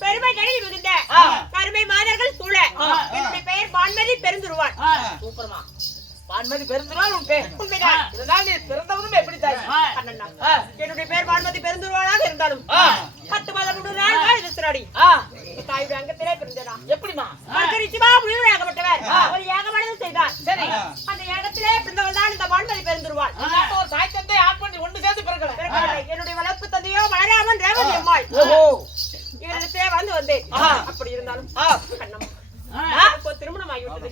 பெருமை கழிவு மிகுந்த கருமை மாதர்கள் சூழ என்னுடைய பெயர் பான்மதி பெருந்துருவான். சூப்பர்மா, பான்மதி பெருந்துருவான் உன் பேர். உண்மைதான். இதனால் நீ பிறந்தவனும் எப்படி தாய்? என்னுடைய பேர் பான்மதி பெருந்துருவானாக இருந்தாலும் 10 மாதம் தாயுடைய அங்கத்திலே பிறந்தனா. எப்படிமா? நிச்சயமா முனிவராகப்பட்டவர் ஒரு ஏகமானது செய்தார். சரி, அந்த ஏகத்திலே பிறந்தவள் தான் இந்த பான்மதி பெருந்துருவாள். ஒரு தாய் தந்தை ஆண் பண்ணி ஒன்று சேர்ந்து பிறக்கல. என்னுடைய வளர்ப்பு தந்தையோ வளராமன் ரேவதி அம்மாள். இவரிடத்தே வந்தேன். அப்படி இருந்தாலும் திருமணம் ஆகிவிட்டது.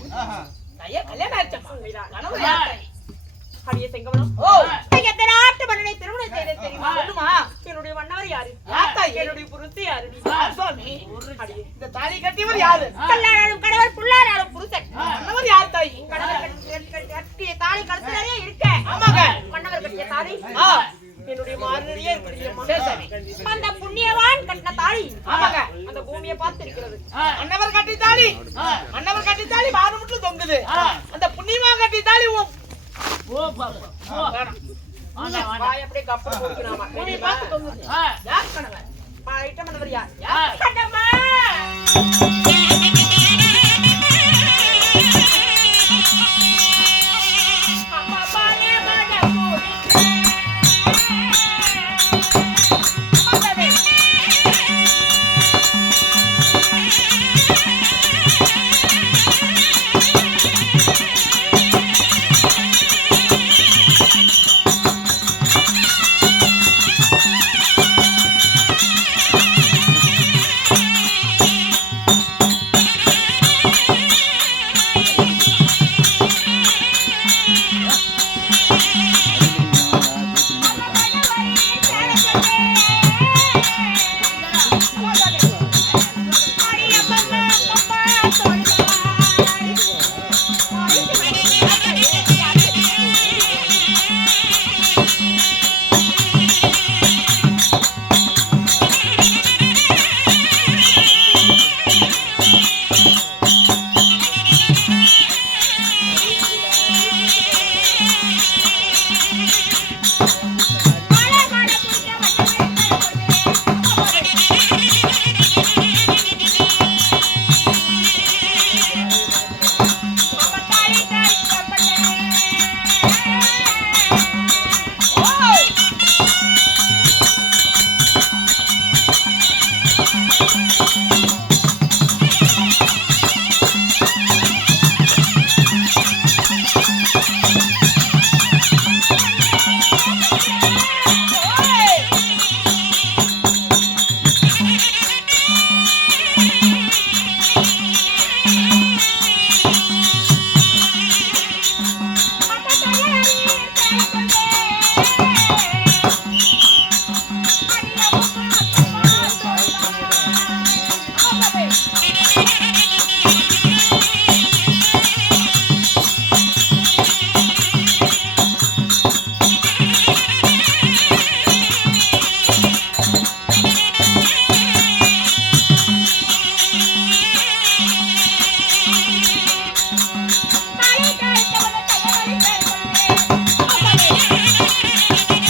கல்யாணம் ஆயிடுச்சா? அடியே செங்கமலம், எத்தனை நாட்டு மன்னனை திருமணம் செய்தேன் தெரியுமா? என்னுடைய மன்னவர் யாரு? என்னுடைய புருஷ யாரு? இந்த தாலி கட்டியவர் யாரு? கல்லானாலும் கடவுள், புல்லானாலும் புருஷன். மன்னவர் யார் தாய்? கட்டிய தாலி கழுத்திலே இருக்க. ஆமாங்க, மன்னவர் கட்டிய தாலி என்னுடைய மார்கழியே இருக்கிறது. அந்த புண்ணியவான் கட்டின தாலி ஆமாங்க அந்த பூமியை பார்த்து இருக்கிறது. மன்னவர் கட்டி தாலி, மன்னவர் கட்டி தாலி வானம் மட்டும் தொங்குது. அந்த புண்ணியமா கட்டி தாலி யார் கணவன்? யார்?